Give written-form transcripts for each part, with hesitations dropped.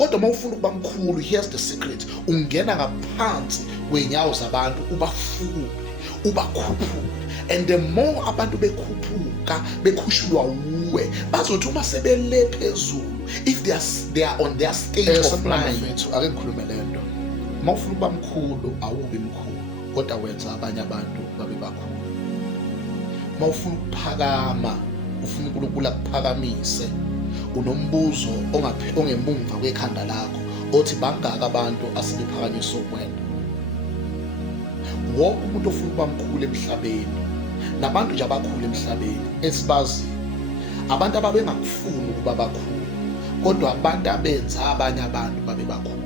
kodwa uma ufuna ukuba mkhulu, here's the secret, ungena ngaphansi kwenyawo zabantu, ubafukule, ubakhuphule. And the more abantu bekhuphuka, bekhushulwa uwe, bazothi uma sebele phezulu, if they are on their state of mind. Ake ngikhulume le nto. Uma ufuna ukuba mkhulu, awubi mkhulu, kodwa wenza abanye abantu babe bakhulu. Uma ufuna ukuphakama, ufuna uNkulunkulu akuphakamise, unombuzo ongemumva kwekhanda lakho othi bangaka abantu asebephakanyiswa kuwena. Wonke umuntu ofuna ukuba mkhulu emhlabeni, nabantu nje abakhulu emhlabeni esibaziyo, abantu ababengakufuni ukuba bakhulu, kodwa abantu abenza abanye abantu babe bakhulu.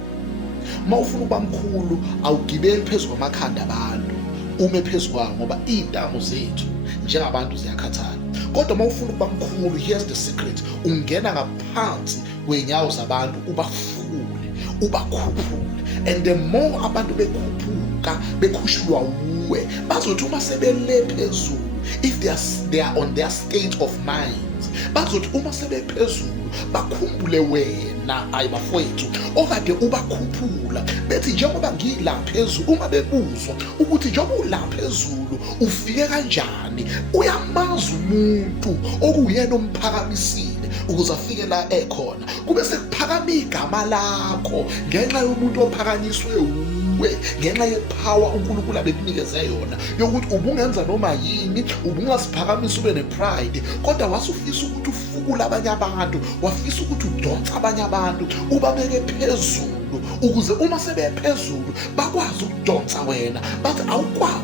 Uma ufuna ukuba mkhulu, awugibeli phezu kwamakhanda abantu, ume phezu kwawo, ngoba iy'ntambo zethu njengabantu ziyakhathala. Kodwa uma ufuna ukuba mkhulu, here's the secret, ungena ngaphansi kwenyawo zabantu, ubafukule, ubakhuphule. And the more abantu bekhuphuka, bekhushulwa uwe, bazothi uma sebele phezulu, if they are on their state of mind, bazothi uma sebephezulu bakhumbule wena, ayi bafowethu, okade ubakhuphula, bethi njengoba ngila phezulu, uma bebuzwa ukuthi njengoba ula phezulu ufike kanjani, uyamazi umuntu okuyena omphakamisile ukuze afike la ekhona, kube sekuphakama igama lakho ngenxa yomuntu ophakanyiswe uwe, ngenxa yepower uNkulunkulu abekunikeze yona yokuthi ubungenza noma yini, ubungaziphakamisa ube nepride, kodwa wasufisa ukuthi ufukule abanye abantu, wafisa ukuthi udonse abanye abantu, ubabeke phezulu, ukuze uma sebephezulu bakwazi ukudonsa wena. Bathi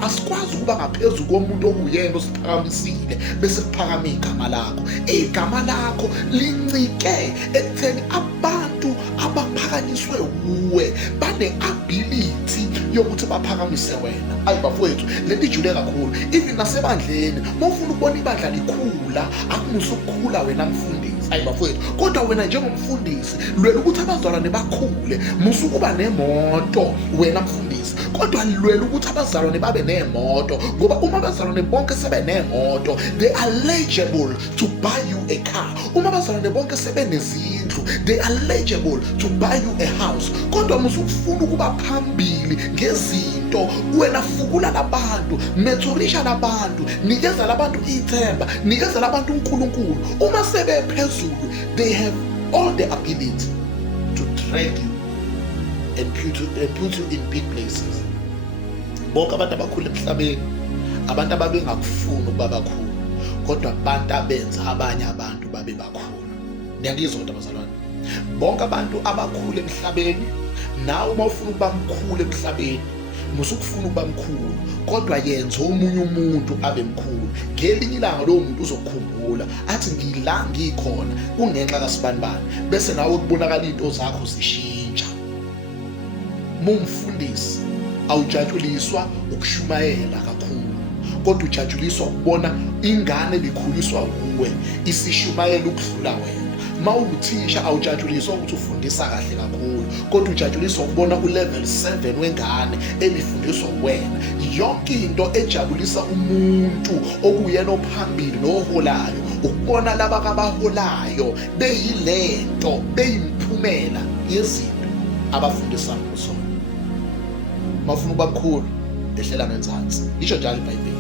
asikwazi ukuba ngaphezulu komuntu okuyena osiphakamisile bese kuphakama igama lakho. Igama lakho lincike ekutheni abantu abaphakanyiswe uwe bane-ability yokuthi baphakamise wena. Ayi bafowethu, lento ijule kakhulu. Even nasebandleni, uma ufuna ukubona ibandla likhula, akumusa ukukhula wena mfundisi, ayi bafowethu, kodwa wena njengomfundisi lwela ukuthi abazalwane bakhule. Musukuba nemoto wena mfundisi, kodwa lwela ukuthi abazalwane babe nemoto, ngoba uma abazalwane bonke sebe nemoto, they are eligible to buy you a car. Uma abazalwane bonke sebe nezindlu, they are eligible to buy you a house. Kodwa musukufuna ukuba phambili ngezinto, wena fukula labantu, methulisha labantu, nikeza labantu ithemba, nikeza labantu uNkulunkulu. Uma sebe phezulu, they have all the ability to drag you and put you in big places. Bonke abantu abakhulu emhlabeni, abantu ababengakufuni ukuba bakhulu, kodwa abantu abenza abanye abantu babe bakhulu. Niyangizwa bazalwane? Bonke abantu abakhulu emhlabeni, nawe uma ufuna ukuba mkhulu emhlabeni, musukufuna ukuba mkhulu, kodwa yenza omunye umuntu abe mkhulu. Ngelinye ilanga lowo muntu uzokukhumbula athi ngila ngikhona kungenxa kasibanibani, bese nawe kubonakala into zakho zishintsha. Mumfundisi awujatshuliswa ukushumayela kakhulu, kodwa ujatshuliswa ukubona ingane likhuliswa kuwe isishumayela ukudlula wena. Mawuthisha awujatshuliswa ukuthi ufundisa kahle kakhulu, kodwa ujatshuliswa ukubona ulevel 7 wengane ebifundiswa wena. Yonke into ejabulisa umuntu okuyena ophambili noholayo, ukubona laba abaholayo beyilento, beyimphumela yezinto abafundisa ngosona. Mafuna ukuba mkhulu, ehlela ngenzansi. Isho njalo iBhayibheli.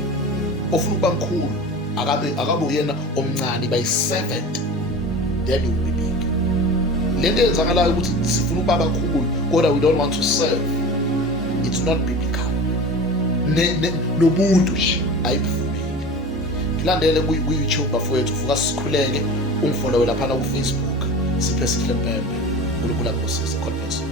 Ofuna ukuba mkhulu, akabe uyena omncane, bayi-servant, then you will be big. Lento eyenzakalayo ukuthi sifuna ukuba bakhulu, kodwa we don't want to serve. It's not biblical. Nobuntu nje ayibuvumeli. Ngilandele ku-YouTube bafowethu, fuka sikhuleke, ungifollowe laphana ku-Facebook, Siphe Sihle Mpempe. uNkulunkulu akusize. God bless you.